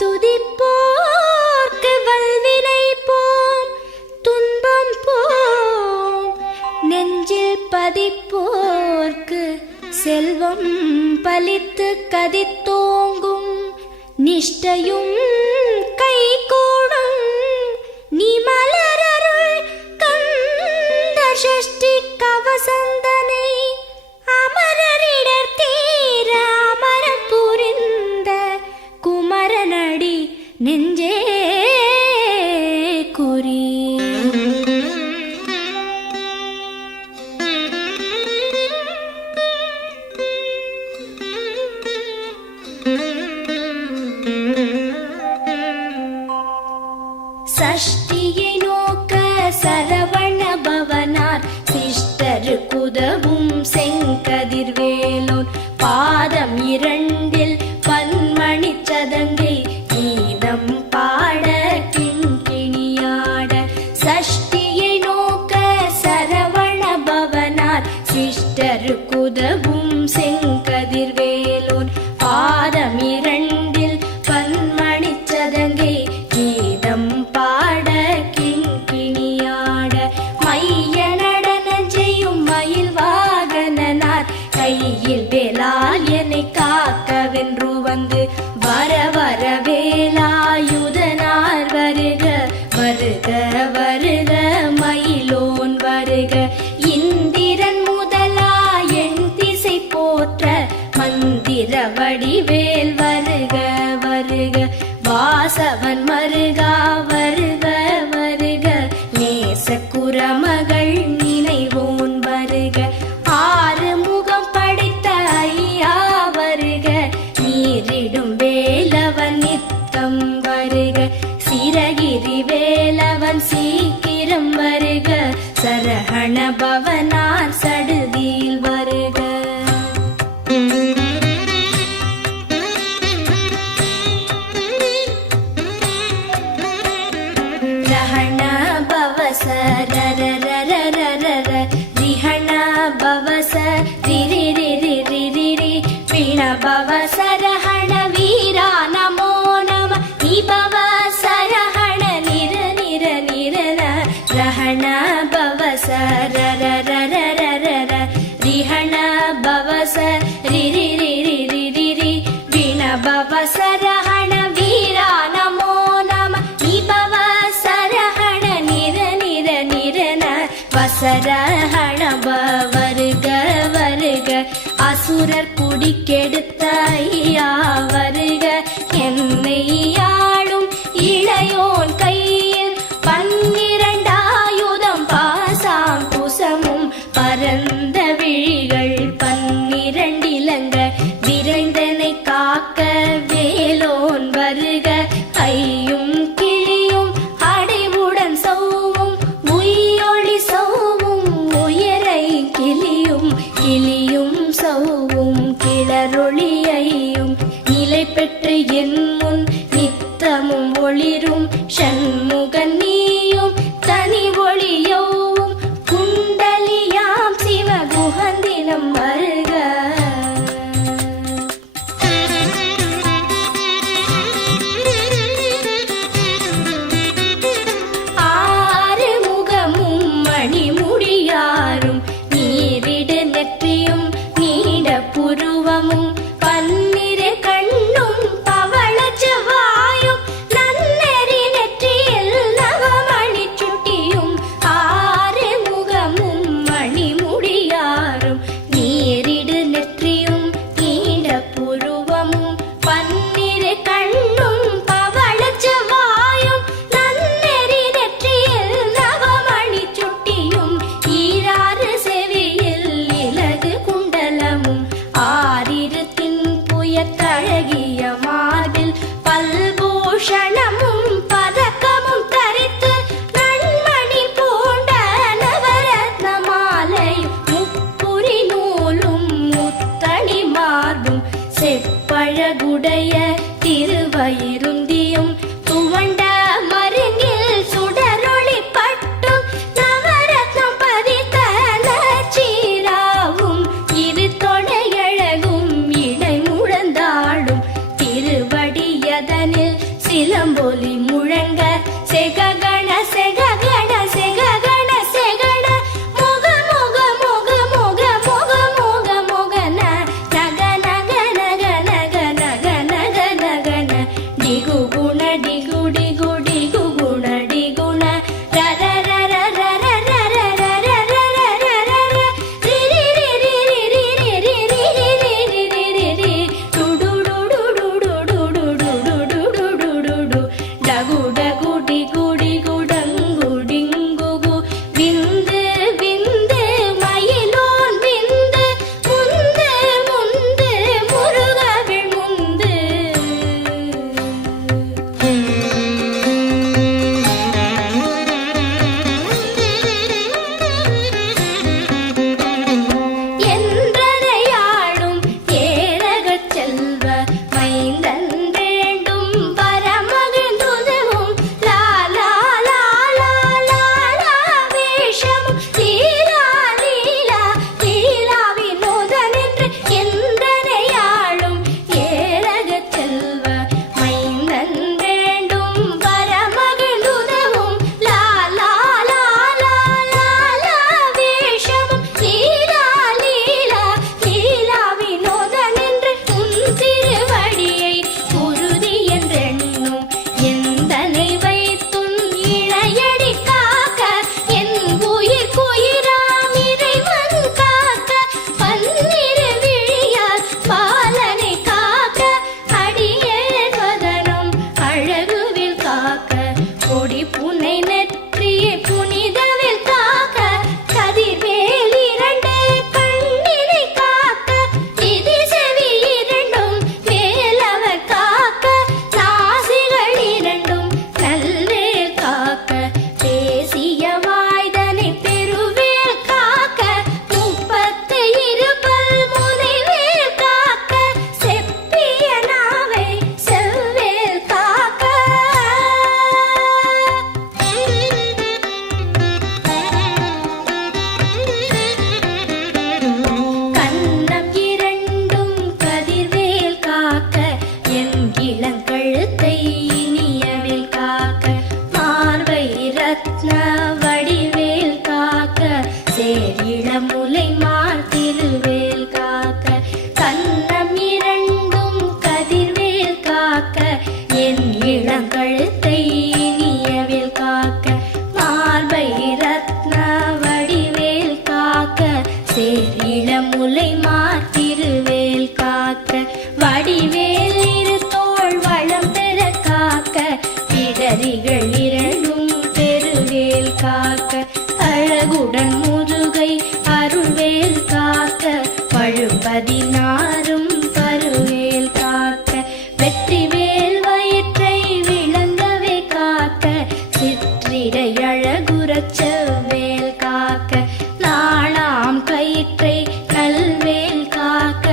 துதிப்போர்க்கு வல்வினை போம் துன்பம் போம், நெஞ்சில் பதிப்போர்க்கு செல்வம் பலித்து கதித்தோங்கும், நிஷ்டையும் கைகூடும் நீ மலரருள் கந்த சஷ்டி கவசந்தனை, அமரரிடர் தீர அமரம் புரிந்த குமரனடி நெஞ்சே குறி. சஷ்டியை நோக்க சரவண பவனார் சிஷ்டரு குதவும் செங்கதிர்வேலோன், பாதம் இரண்டில் பன்மணி சதங்கை கீதம் பாட கிண்கிணியாட. சஷ்டியை நோக்க சரவண பவனார் சிஷ்டரு குதவும் செங்கதிர்வேலோன், பாதம் இரண்டில் பன்மணி சதங்கை கீதம் பாட கிண்கிணியாட. மைய நடன செய்யும் மயில் வாகனனார் கையில் வேலால் என்னை காக்கவென்று வந்து, வர வர வேலாயுதனார் வருக வருக வருக மயிலோன் வருக. இந்திரன் முதலா என் திசை போற்ற மந்திர வடிவேல் வருக வருக. வாசவன் மருகா வருக வருக, நேச குரமகள் நினைவோன் வருக. ஆறு முகம் படைத்த ஐயா வருக, நீரிடும் வேலவன் நித்தம் வருக. சிரகிரி வேலவன் சீக்கிரம் வருக, சரஹண பவனார் சடுதியில் வருக. ரஹண பவச ரரரரரரர, ரிஹண பவச ரிரிரிரிரிரிரி, பிண பவச ரஹண வீரா நமோ நம, நிபவ சரஹண நிர நிர நிரன. ரஹண பவச ரரரரரரர, ரிஹண பவச ரிரிரிரிரிரிரி, பிண பவச ரஹண வீரா நமோ நம, நிபவ சரஹண நிர நிர நிரன. வசரஹண வருக வருக, அசுரர் குடி கெடுத்த ஐயா வருக. என்னை ஆளும் இளையோன் கையில் பன்னிரண்டாயுதம் பாசாம் குசமும், பரந்த விழிகள் பன்னிரண்டிலங்க விரைந்தனை காக்க வேலோன் வருக. ஐயும் கிளியும் அடைவுடன் சௌவும் உயிரொளி சௌவும், உயரை கிளியும் கிளியும் சௌவும் கிளரொளியையும், நிலை பெற்று என் முன் நித்தமும் ஒளிரும் ஷண்முகன் நீயும் தனி ஒளியவும், குண்டலியாம் சிவ குஹந்தினம் வருக. ஆறு முகமும் மணிமுடியாரும், நீரிடு நெற்றியும் நீட புருவமும், பன்னிரு கண்ணும் பவள செவ்வாயும், நன்னெறி நெற்றியில் நவமணி சுட்டியும். ஆறு முகமும் மணிமுடியாரும், நீரிடு நெற்றியும் நீட புருவமும், பன்னிரு கண்ணும் பவள செவ்வாயும், நன்னெறி நெற்றியில் நவமணி சுட்டியும். ஈராறு செவியில் இலகு குண்டலமும், ஆறிரு தின்புயத்தழகிய மார்பில் பல்பூஷணமும் பதக்கமும் தரித்து, நன்மணி பூண்ட நவரத்ன மாலையும், முப்புரி நூலும் முத்தணி மார்பும், செப்பழகுடைய திருவயிருந்தியும், துவண்ட மருங்கில் சுடரொளி பட்டும், நவரத்னம் பதித்த நச்சீராவும், இரு தொடையழகும் இடை முழந்தாடும் திருவடியதனில் பதினாறும் பருவேல் காக்க வெற்றிவேல் வயிற்றை விளங்கவே காக்க சிற்றிடை அழகுறச் செவ்வேல் காக்க நாளாம் கயிற்றை நல்வேல் காக்க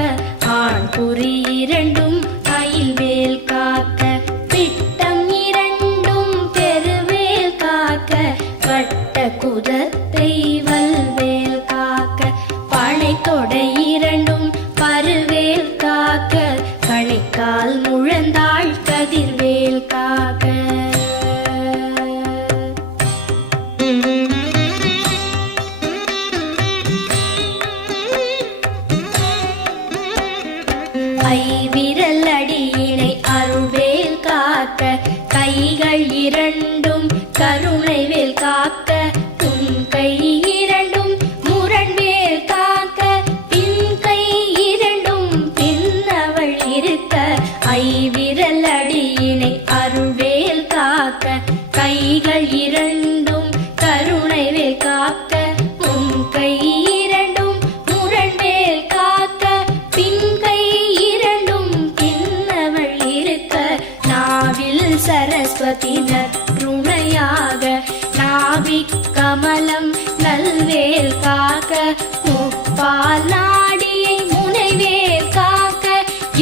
ஆண் குறி இரண்டும் அயில்வேல் காக்க பிட்டம் இரண்டும் பெருவேல் காக்க வட்ட குதத்தை வல்வேல் காக்க பனை தொடை இரண்டும் பருவேல் காக்க கணைக்கால் முழந்தாள் கதிர்வேல் காக்க ஐவிரல் அடியினை அருள்வேல் காக்க கைகள் இரண்டும் கருணைவேல் காக்க உன் கை இரண்டும் முரண்வேல் காக்க பின் கை இரண்டும் பின்னவள் இருக்க ஐவிரல் அடியினை அருள்வேல் காக்க கைகள் இரண்டும் கருணைவேல் காக்க உன் கை இரண்டும் முரண்வேல் காக்க பின் கை இரண்டும் பின்னவள் இருக்க நாவில் சரஸ்வதி நற்றுணையாக நாவிக் கமலம் நல்வேல் காக்க முப்பால் நாடியை முனைவேல் காக்க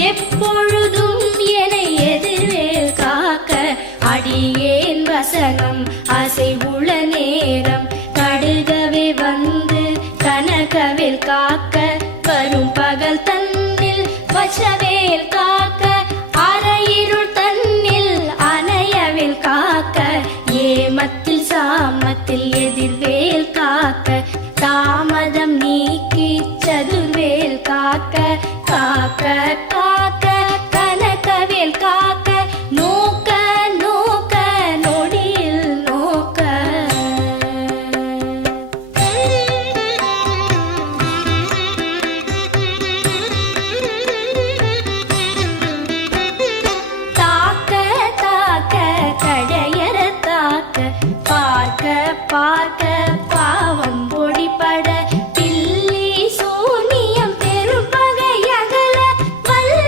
எப்பொழுதும் என எதிர்வேல் காக்க அடியேன் வசனம் அசைவுள நேரம் கடுகவே வந்து கனகவேல் காக்க வரும் பகல் தன்னில் வசவேல் காக்க அரையிருள் தன்னில் அணையவேல் காக்க ஏமத்தில் சாமத்தில் எதிர்வேல் காக்க தாமதம் நீக்கி சதுர்வேல் காக்க காக்க காக்க கனகவேல் காக்க நோக்க நோக்க நொடியில் நோக்க தாக்க தாக்க கடையற தாக்க பார்க்க பார்க்க பாவம் பொடிபட பில்லி சூனியம் பெரும்பகை அகல வல்ல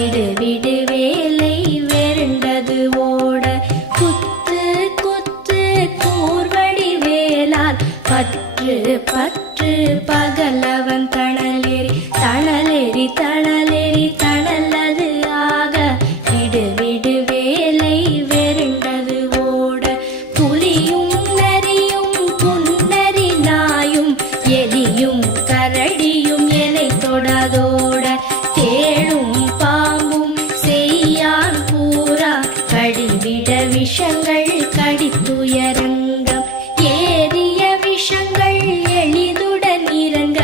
விடு விடு வேலை வெருண்டது ஓட குத்து குத்து கூர்வடி வேளால் பற்று பற்று பகலவன் தணலேறி தணலேறி தணலேறி தணலது ஆக விடு விடு வேலை வெருண்டது ஓட புலியும் நரியும் புன்னரி நாயும் எலியும் கரடியும் எனை தொடாதோட தேளும் பாம்பும் செய்யான் பூரா கடிவிட விஷங்கள் கடித்துயரங்கம் ஏறிய விஷங்கள் எளிதுடன் இறங்க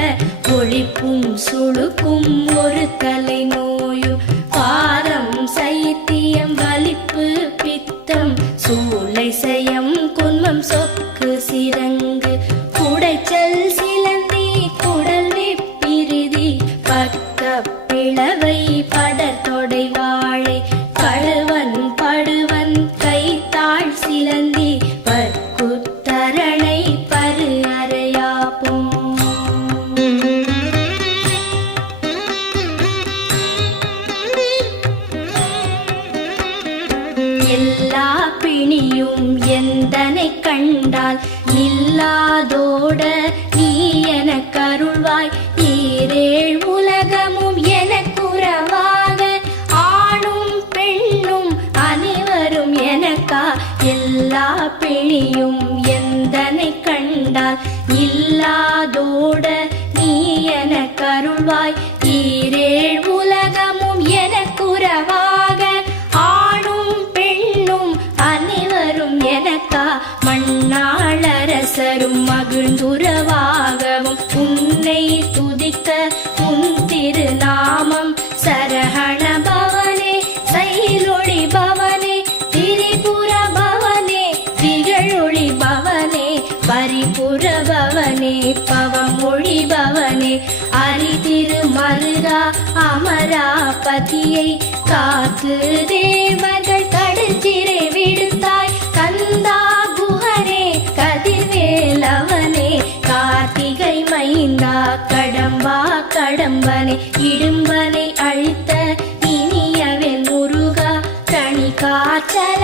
ஒழிப்பும் சுழுக்கும் ஒரு தலை நோயும் பாரம் சைத்தியம் வலிப்பு பித்தம் சூளை சயம் குன்மம் சொக்கு சிரங்கு குடைச்சல் சிலந்தி குடல் வெப்பிரிதி பக்க பிளவை படத்தொடை வாழை கழுவன் படுவன் கைத்தாள் சிலந்தி பற்குத்தரணை பரு அறையாப்பும் எல்லா பிணியும் எந்தனை கண்டால் நில்லாதோட நீ எனக் கருள்வாய் ஈரேழ் உலகமும் எனக்குறவாக ஆணும் பெண்ணும் அனைவரும் எனக்கா எல்லா பிணியும் எந்தனை கண்டால் இல்லாதோட நீ எனக் கருள்வாய் ஈரேழ் உலகமும் எனக்குறவாக ஆணும் பெண்ணும் அனைவரும் எனக்கா மண்ணாளரசரும் மகிழ்ந்துறவாகவும் உன்னை துதிக்க உன் திருநாமம் சரஹண பவனே சைலொளி பவனே திரிபுர பவனே திகழொளி பவனே பரிபுர பவனே பவமொழி பவனே அரிதிரு மருகா அமராபதியை காத்து தேவர்கள் கடற்சிறை விடுத்தாய் கந்தா குஹனே கதிர்வேலவனே கார்த்திகை மைந்தா கடம்பா கடம்பனே இடும்பனை அழித்த இனியவன் முருகா கணி காச்சல